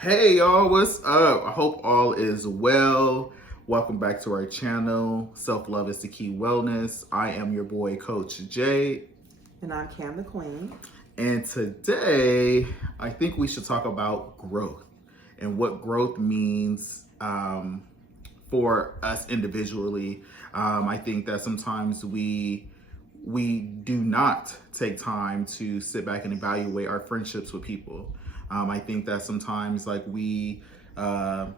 Hey y'all, what's up? I hope all is well. Welcome back to our channel, Self Love is the Key Wellness. I am your boy, Coach J. And I'm Kamthequeen. And today, I think we should talk about growth and what growth means for us individually. I think that sometimes we do not take time to sit back and evaluate our friendships with people. I think that sometimes we just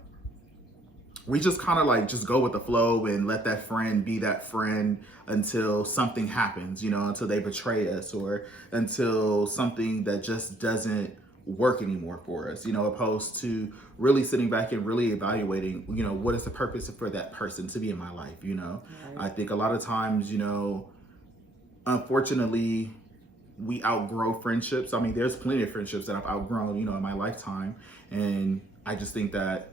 kind of just go with the flow and let that friend be that friend until something happens, until they betray us or until something that just doesn't work anymore for us, opposed to really sitting back and really evaluating, what is the purpose for that person to be in my life, Right. I think a lot of times, unfortunately, we outgrow friendships. I mean, there's plenty of friendships that I've outgrown, in my lifetime. And I just think that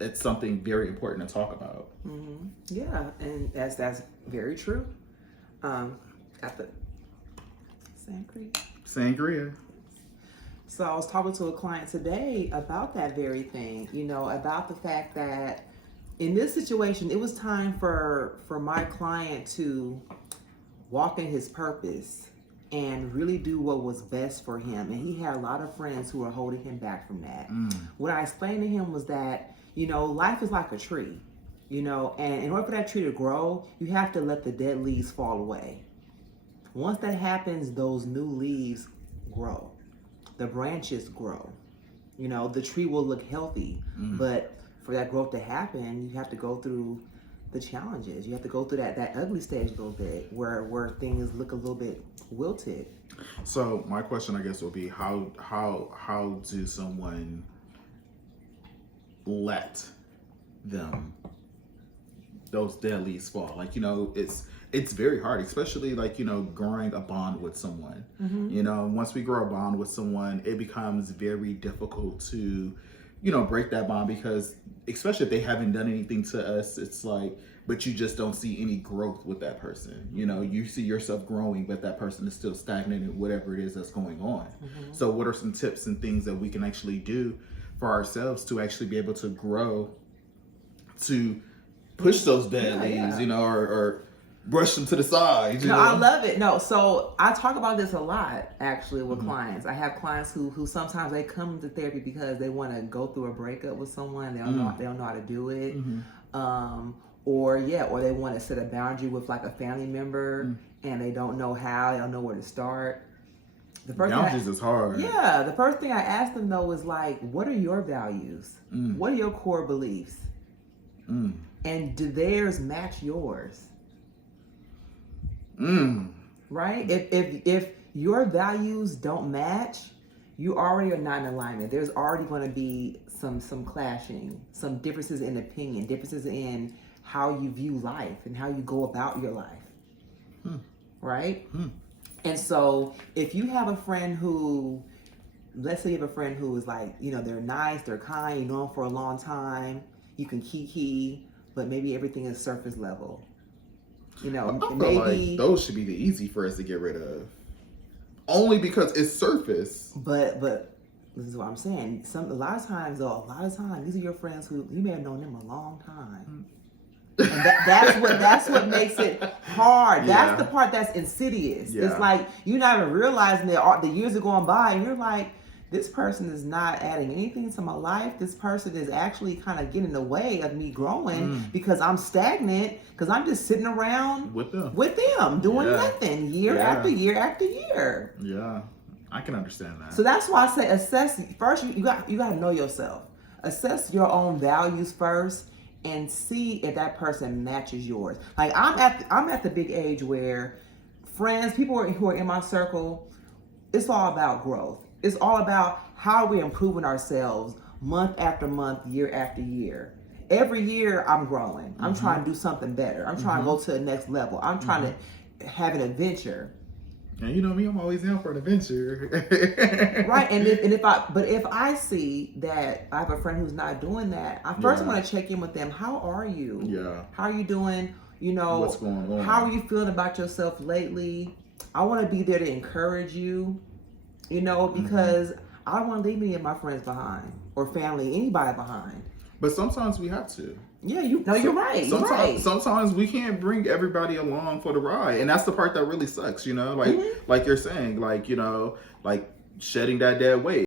it's something very important to talk about. Mm-hmm. Yeah, and that's very true. At the Sangria. So I was talking to a client today about that very thing, about the fact that in this situation, it was time for my client to walk in his purpose and really do what was best for him. And he had a lot of friends who were holding him back from that. What I explained to him was that, life is like a tree, and in order for that tree to grow, you have to let the dead leaves fall away. Once that happens, those new leaves grow. The branches grow. The tree will look healthy, but for that growth to happen, you have to go through the challenges. You have to go through that ugly stage a little bit where things look a little bit wilted. So my question, I guess, would be how do someone let those dead leaves fall? It's very hard, especially growing a bond with someone. Once we grow a bond with someone, it becomes very difficult to break that bond, because especially if they haven't done anything to us, it's but you just don't see any growth with that person. You see yourself growing, but that person is still stagnant in whatever it is that's going on. So what are some tips and things that we can actually do for ourselves to actually be able to grow, to push those dead leaves, or brush them to the side? I love it. So I talk about this a lot actually with clients. I have clients who sometimes they come to therapy because they want to go through a breakup with someone. They don't know how to do it. Or they want to set a boundary with a family member and they don't know how, they don't know where to start. The boundaries is hard. Yeah. The first thing I ask them though is what are your values? What are your core beliefs? And do theirs match yours? Right? If your values don't match, you already are not in alignment. There's already going to be some clashing, some differences in opinion, differences in how you view life and how you go about your life. Right? And so if you have a friend who, let's say you have a friend who is they're nice, they're kind, you know them for a long time, you can kiki, but maybe everything is surface level. I feel those should be the easy for us to get rid of, only because it's surface. But this is what I'm saying. A lot of times these are your friends who you may have known them a long time, and that's what makes it hard. Yeah. That's the part that's insidious. Yeah. It's you're not even realizing that the years are going by, and you're this person is not adding anything to my life. This person is actually kind of getting in the way of me growing because I'm stagnant, because I'm just sitting around with them doing nothing year after year after year. Yeah, I can understand that. So that's why I say assess. First, you got to know yourself. Assess your own values first and see if that person matches yours. I'm at the big age where friends, people who are in my circle, it's all about growth. It's all about how we're improving ourselves month after month, year after year. Every year I'm growing. I'm trying to do something better. I'm trying to go to the next level. I'm trying to have an adventure. And you know me, I'm always down for an adventure. Right. If I see that I have a friend who's not doing that, I first want to check in with them. How are you? Yeah. How are you doing? What's going on? How are you feeling about yourself lately? I want to be there to encourage you, because I don't want to leave any of my friends behind or family, anybody behind. But sometimes we have to. Yeah, you're right. You're right. Sometimes we can't bring everybody along for the ride, and that's the part that really sucks. You know, like you're saying, like, you know, like shedding that dead weight.